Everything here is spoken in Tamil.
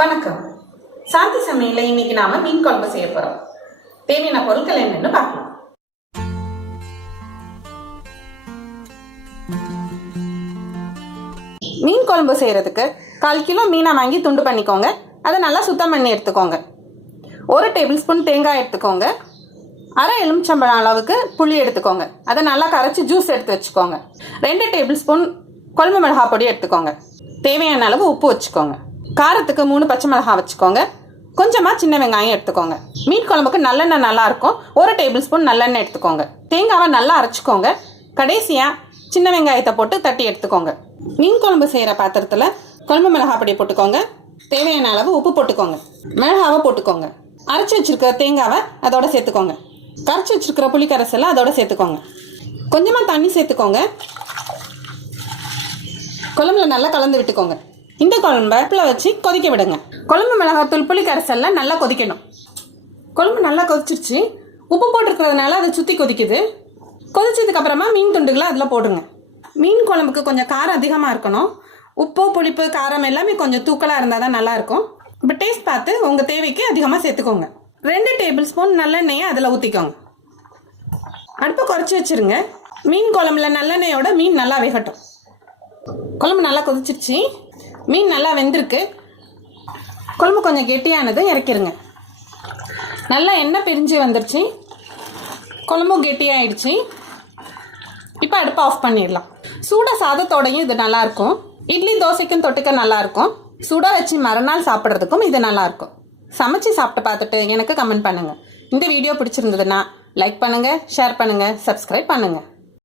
வணக்கம். சாந்தி சமையல இன்னைக்கு நாம மீன் குழம்பு செய்ய போறோம். தேவையான பொருட்கள் என்னன்னு பார்க்கலாம். மீன் குழம்பு செய்யறதுக்கு 1/4 கிலோ மீனை வாங்கி துண்டு பண்ணிக்கோங்க. அதை நல்லா சுத்தம் பண்ணி எடுத்துக்கோங்க. 1 டேபிள்ஸ்பூன் தேங்காய் எடுத்துக்கோங்க. 1/2 எலுமிச்சம்பழம் அளவுக்கு புளி எடுத்துக்கோங்க. அதை நல்லா கரைச்சி ஜூஸ் எடுத்து வச்சுக்கோங்க. 2 டேபிள்ஸ்பூன் குழம்பு மிளகாய் பொடி எடுத்துக்கோங்க. தேவையான அளவு உப்பு வச்சுக்கோங்க. காரத்துக்கு 3 பச்சை மிளகாய் வச்சுக்கோங்க. கொஞ்சமாக சின்ன வெங்காயம் எடுத்துக்கோங்க. மீன் குழம்புக்கு நல்லெண்ணெய் நல்லாயிருக்கும். 1 டேபிள்ஸ்பூன் நல்லெண்ணெய் எடுத்துக்கோங்க. தேங்காவை நல்லா அரைச்சிக்கோங்க. கடைசியாக சின்ன வெங்காயத்தை போட்டு தட்டி எடுத்துக்கோங்க. மீன் குழம்பு செய்கிற பாத்திரத்தில் குழம்பு மிளகாய் பொடி போட்டுக்கோங்க. தேவையான அளவு உப்பு போட்டுக்கோங்க. மிளகாவை போட்டுக்கோங்க. அரைச்சி வச்சுருக்கிற தேங்காவை அதோட சேர்த்துக்கோங்க. கரைச்சி வச்சுருக்கிற புளி கரைசலை அதோட சேர்த்துக்கோங்க. கொஞ்சமாக தண்ணி சேர்த்துக்கோங்க. குழம்புல நல்லா கலந்து விட்டுக்கோங்க. இந்த குழம்பை அடுப்பில் வச்சு கொதிக்க விடுங்க. குழம்பு மிளகாத்தூள் புளி கரைசல்லாம் நல்லா கொதிக்கணும். குழம்பு நல்லா கொதிச்சிருச்சு. உப்பு போட்டிருக்கிறதுனால அதை சுற்றி கொதிக்குது. கொதிச்சதுக்கப்புறமா மீன் துண்டுகளை அதில் போடுங்க. மீன் குழம்புக்கு கொஞ்சம் காரம் அதிகமாக இருக்கணும். உப்பு புளிப்பு காரம் எல்லாமே கொஞ்சம் தூக்கலாக இருந்தால் தான் நல்லாயிருக்கும். இப்போ டேஸ்ட் பார்த்து உங்கள் தேவைக்கு அதிகமாக சேர்த்துக்கோங்க. 2 டேபிள்ஸ்பூன் நல்லெண்ணெயை அதில் ஊற்றிக்கோங்க. அடுப்பை குறைச்சி வச்சுருங்க. மீன் குழம்புல நல்லெண்ணெயோட மீன் நல்லா வேகட்டும். குழம்பு நல்லா கொதிச்சிருச்சு. மீன் நல்லா வெந்திருக்கு. குழம்பு கொஞ்சம் கெட்டியானது இறக்கிருங்க. நல்லா எண்ணெய் பிரிஞ்சு வந்துருச்சு. குழம்பும் கெட்டியாயிடுச்சு. இப்போ அடுப்பை ஆஃப் பண்ணிடலாம். சூட சாதத்தோடையும் இது நல்லாயிருக்கும். இட்லி தோசைக்கும் தொட்டுக்க நல்லாயிருக்கும். சுட வச்சு மறுநாள் சாப்பிட்றதுக்கும் இது நல்லாயிருக்கும். சமைச்சு சாப்பிட்டு பார்த்துட்டு எனக்கு கமெண்ட் பண்ணுங்கள். இந்த வீடியோ பிடிச்சிருந்ததுன்னா லைக் பண்ணுங்கள், ஷேர் பண்ணுங்கள், சப்ஸ்கிரைப் பண்ணுங்கள்.